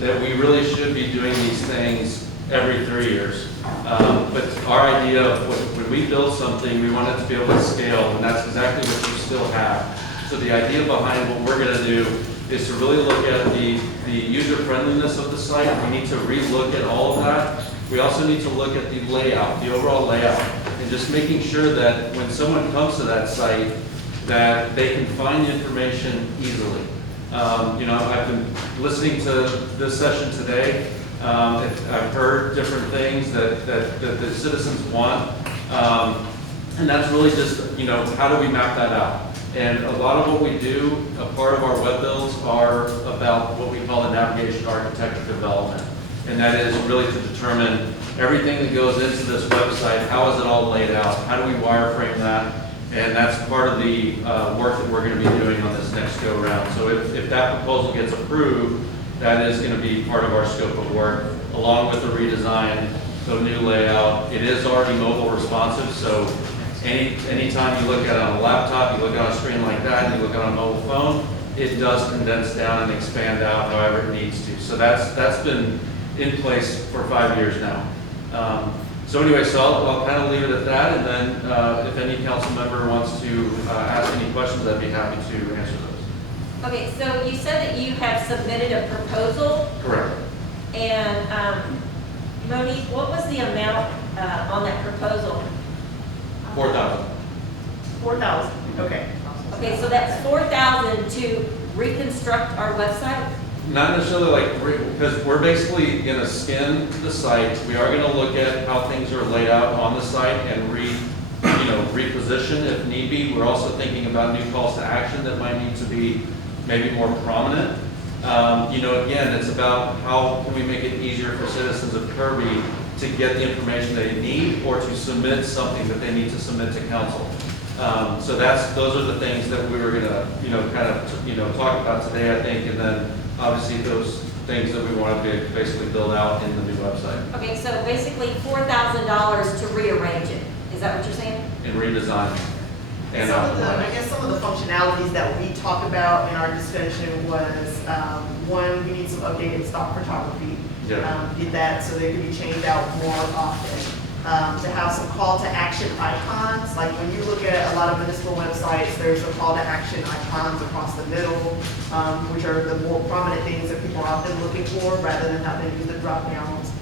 that we really should be doing these things every 3 years. But our idea of when we build something, we want it to be able to scale, and that's exactly what you still have. So the idea behind what we're going to do is to really look at the user friendliness of the site. We need to re-look at all of that. We also need to look at the layout, the overall layout, and just making sure that when someone comes to that site, that they can find the information easily. You know, I've been listening to this session today. I've heard different things that the citizens want, and that's really just, you know, how do we map that out? And a lot of what we do, a part of our web builds are about what we call the navigation architecture development. And that is really to determine everything that goes into this website, how is it all laid out? How do we wireframe that? And that's part of the work that we're going to be doing on this next go round. So if that proposal gets approved, that is going to be part of our scope of work, along with the redesign, the new layout. It is already mobile responsive, so anytime you look at it on a laptop, you look at it on a screen like that, you look at it on a mobile phone, it does condense down and expand out however it needs to. So that's been in place for 5 years now. So anyway, so I'll kind of leave it at that, and then if any council member wants to ask any questions, I'd be happy to answer those. Okay, so you said that you have submitted a proposal. Correct. And Monique, what was the amount on that proposal? 4,000. 4,000, okay. Okay, so that's 4,000 to reconstruct our website? Not necessarily like, because we're basically going to skin the site. We are going to look at how things are laid out on the site and reposition if need be. We're also thinking about new calls to action that might need to be maybe more prominent. Again, it's about how can we make it easier for citizens of Kirby to get the information they need or to submit something that they need to submit to council. So those are the things that we were going to, talk about today, I think, and then obviously those things that we want to basically build out in the new website. Okay, so basically $4,000 to rearrange it. Is that what you're saying? And redesign. And I guess some of the functionalities that we talked about in our discussion was, one, we need some updated stock photography. Yeah. Get that so they can be changed out more often. To have some call to action icons, like when you look at a lot of municipal websites, there's a call to action icons across the middle, which are the more prominent things that people are often looking for rather than having to use the drop downs.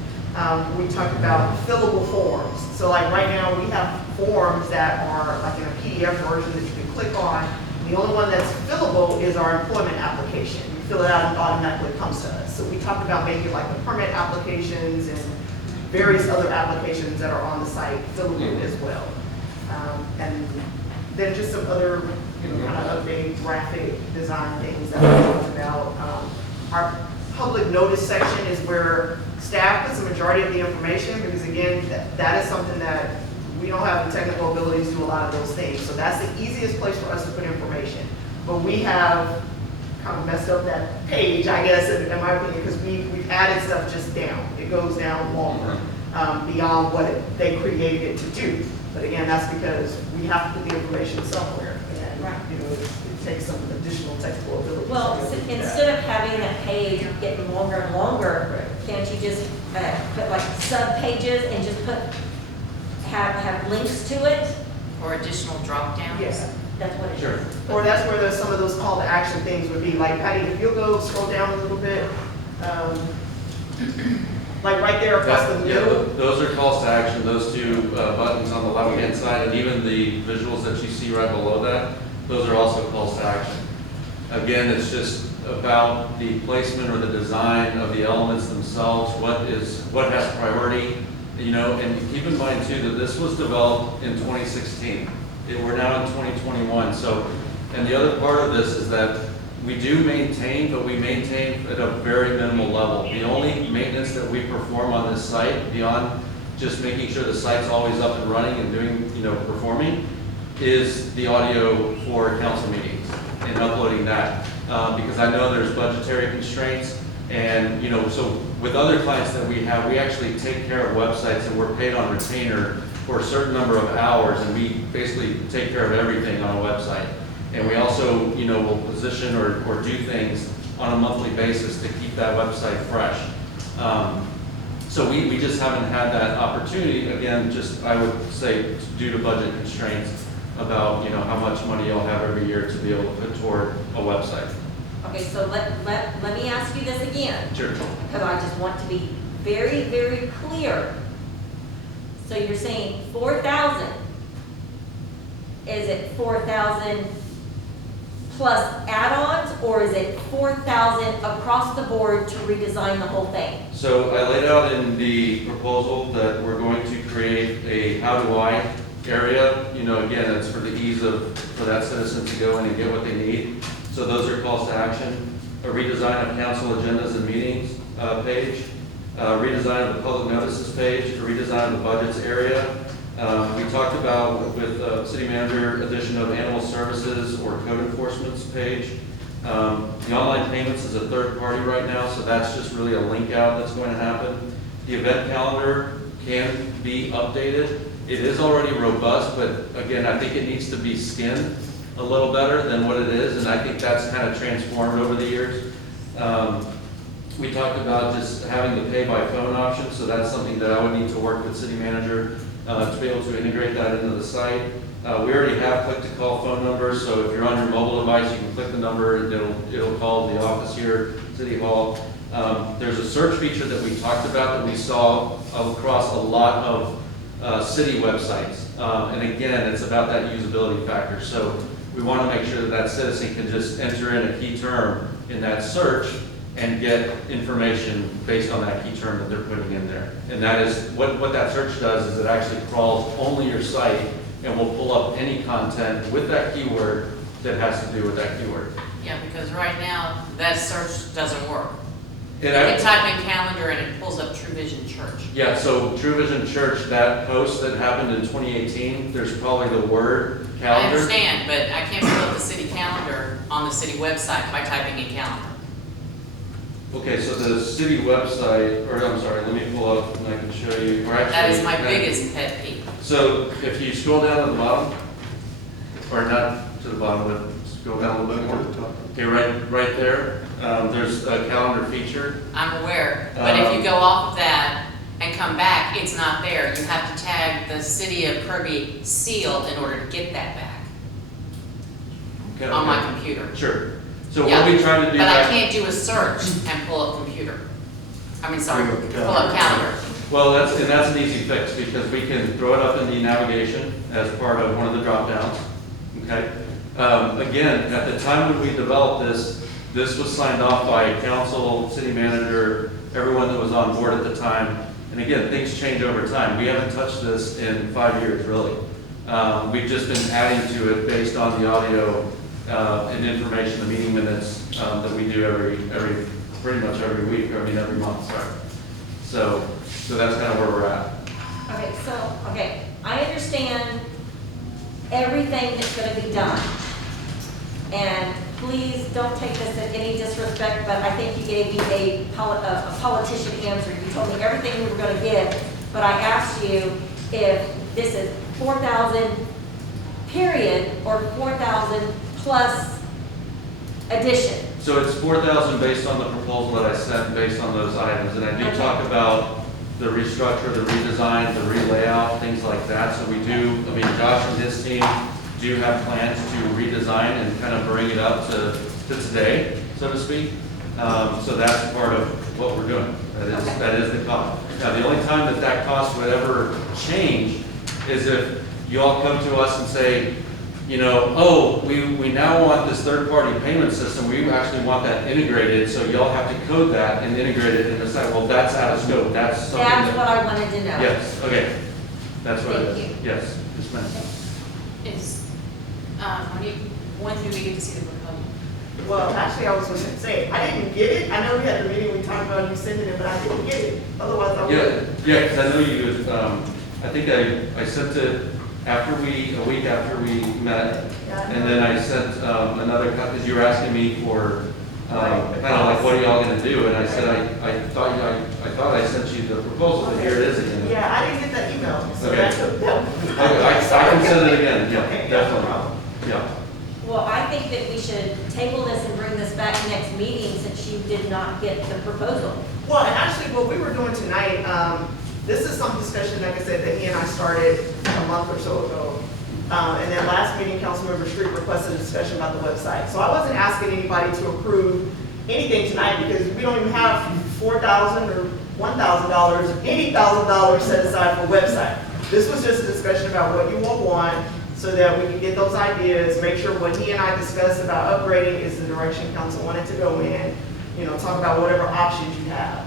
We talked about fillable forms. So like right now we have forms that are like in a PDF version that you can click on. The only one that's fillable is our employment application. You fill it out and it automatically comes to us. So we talked about making like the permit applications and various other applications that are on the site fillable as well. And then just some other, kind of updated graphic design things that we talked about. Our public notice section is where staff puts the majority of the information because again, that is something that we don't have the technical abilities to do a lot of those things. So that's the easiest place for us to put information. But we have kind of messed up that page, I guess, in my opinion, because we've added stuff just down. It goes down longer beyond what they created it to do. But again, that's because we have to put the information somewhere. And, right. It takes some additional technical ability. Well, instead of having that page getting longer and longer, can't you just put like sub-pages and just have links to it? Or additional drop downs? Yes. That's what it is. Sure. Or that's where some of those call to action things would be. Like, Patty, if you'll go scroll down a little bit, like right there across the middle. Those are calls to action, those two buttons on the left-hand side, and even the visuals that you see right below that, those are also calls to action. Again, it's just about the placement or the design of the elements themselves, what has priority, and keep in mind too that this was developed in 2016. We're now in 2021, and the other part of this is that we do maintain, but we maintain at a very minimal level. The only maintenance that we perform on this site, beyond just making sure the site's always up and running and doing, performing, is the audio for council meetings and uploading that. Because I know there's budgetary constraints, and so with other clients that we have, we actually take care of websites and we're paid on retainer for a certain number of hours, and we basically take care of everything on a website. And we also, will position or do things on a monthly basis to keep that website fresh. So we just haven't had that opportunity, again, just, I would say, due to budget constraints about, you know, how much money you'll have every year to be able to put toward a website. Okay, so let me ask you this again, Sure. because I just want to be very, very clear. So you're saying 4,000, is it 4,000 plus add-ons, or is it 4,000 across the board to redesign the whole thing? So I laid out in the proposal that we're going to create a how do I area. You know, again, it's for the ease for that citizen to go in and get what they need. So those are calls to action. A redesign of council agendas and meetings page, redesign of the public notices page, a redesign of the budgets area. We talked about with city manager addition of animal services or code enforcement's page. The online payments is a third party right now, so that's just really a link out that's going to happen. The event calendar can be updated. It is already robust, but again, I think it needs to be skinned a little better than what it is, and I think that's kind of transformed over the years. We talked about just having the pay by phone option, so that's something that I would need to work with city manager to be able to integrate that into the site. We already have click-to-call phone numbers, so if you're on your mobile device, you can click the number and it'll call the office here, City Hall. There's a search feature that we talked about that we saw across a lot of city websites. And again, it's about that usability factor. So we want to make sure that that citizen can just enter in a key term in that search and get information based on that key term that they're putting in there. And that is, what that search does is it actually crawls only your site and will pull up any content with that keyword that has to do with that keyword. Yeah, because right now, that search doesn't work. You And can type in calendar and it pulls up True Vision Church. yeah, so True Vision Church, that post that happened in 2018, there's probably the word I calendar. understand, but I can't pull up the city calendar on the city website by typing in calendar. Okay, so the city website, or I'm sorry, let me pull up and I can show you. Or actually, That is my biggest pet peeve. So if you scroll down to the bottom, or not to the bottom, but scroll down a little bit more. Okay, right there, there's a calendar feature. I'm aware, but if you go off of that and come back, it's not there. You have to tag the city of Kirby seal in order to get that back Okay, on my okay. computer. Sure. So Yeah, we'll be trying to do But I that. can't do a search and pull up computer. I mean, sorry, Pull up pull up calendar. Well, that's an easy fix because we can throw it up in the navigation as part of one of the drop downs. Okay. Again, at the time when we developed this was signed off by council, city manager, everyone that was on board at the time. And again, things change over time. We haven't touched this in 5 years, really. We've just been adding to it based on the audio and information, the meeting minutes that we do pretty much every week, or I mean every month, sorry. So that's kind of where we're at. Okay, I understand everything that's gonna be done. And please don't take this in any disrespect, but I think you gave me a politician answer. You told me everything we were gonna get, but I asked you if this is 4,000 period or 4,000 plus addition. So it's 4,000 based on the proposal that I sent, based on those items. And I do Okay. talk about the restructure, the redesign, the relayout, things like that. So we do, I mean, Josh and his team do have plans to redesign and kind of bring it up to today, so to speak. So that's part of what we're doing. That is the cost. Now, the only time that cost would ever change is if you all come to us and say, you know, oh, we now want this third-party payment system. We actually want that integrated, so y'all have to code that and integrate it and decide, well, that's out of scope. That's something That's that. what I wanted to know. Yes, okay. That's what it Thank is. Yes, yes, ma'am. Is, when do we get to see the proposal? Well, actually, I was going to say, I didn't get it. I know we had the meeting, we talked about you sending it, but I didn't get it. Otherwise, I would. Yeah, because I know you, I think I sent it a week after we met. Yeah. And then I sent another copy, because you were asking me for, Right, the kind of like, cost. what are y'all gonna do? And I said, I thought I sent you the proposal, but here it is again. Yeah, I didn't get that email, so Okay. that's. Okay, I can send it again, yeah, Okay, no definitely, problem. yeah. Well, I think that we should table this and bring this back back next meeting since you did not get the proposal. Well, and actually, what we were doing tonight, this is some discussion, like I said, that he and I started a month or so ago. And then last meeting, Councilmember Street requested a discussion about the website. So I wasn't asking anybody to approve anything tonight because we don't even have $4,000 or $1,000 or any $1,000 set aside for website. This was just a discussion about what you all want so that we can get those ideas, make sure what he and I discussed about upgrading is the direction council wanted to go in, you know, talk about whatever options you have.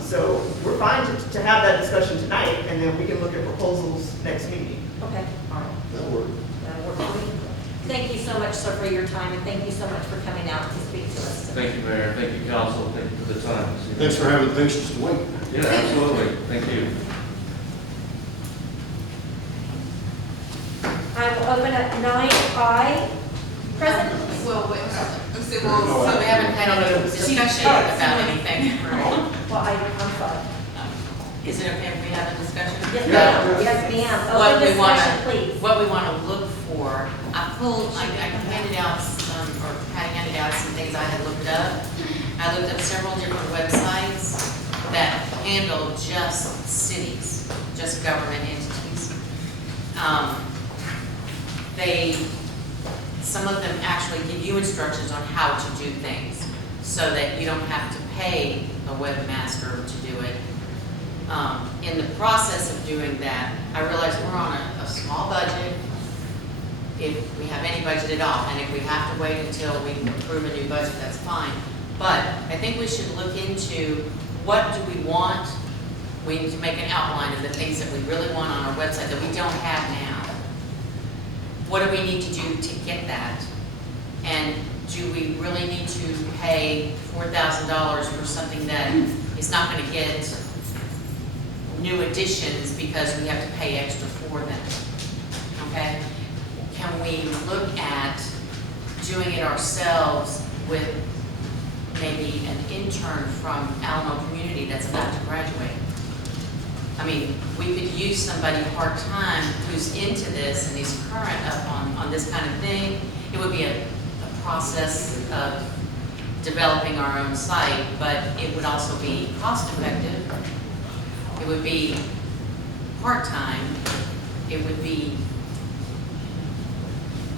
So we're fine to have that discussion tonight, and then we can look at proposals next meeting. Okay, All right. That'll work. that'll work for me. Thank you so much, sir, for your time, and thank you so much for coming out to speak to us. Thank you, Mayor, thank you, council, thank you for the time. Thanks for having patience to wait. Yeah, absolutely, thank you. I will open up 9I. Present. Well, wait, so we haven't had any discussion Oh, about anything. Well, I'm sorry. Is it okay if we have a discussion? Yes, Yeah. ma'am. Yes, ma'am. What Open we want discussion, to, please. what we want to look for, I handed out some, or Patty handed out some things I had looked up. I looked up several different websites that handle just cities, just government entities. Some of them actually give you instructions on how to do things, so that you don't have to pay a webmaster to do it. In the process of doing that, I realized we're on a small budget, if we have any budget at all, and if we have to wait until we approve a new budget, that's fine. But I think we should look into what do we want. We need to make an outline of the things that we really want on our website that we don't have now. What do we need to do to get that? And do we really need to pay $4,000 for something that is not going to get new additions because we have to pay extra for them? Okay? Can we look at doing it ourselves with maybe an intern from Alamo Community that's about to graduate? I mean, we could use somebody part-time who's into this and is current up on this kind of thing. It would be a process of developing our own site, but it would also be cost-effective. It would be part-time. It would be,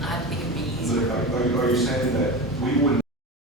I think it would be easier. Are you saying that we wouldn't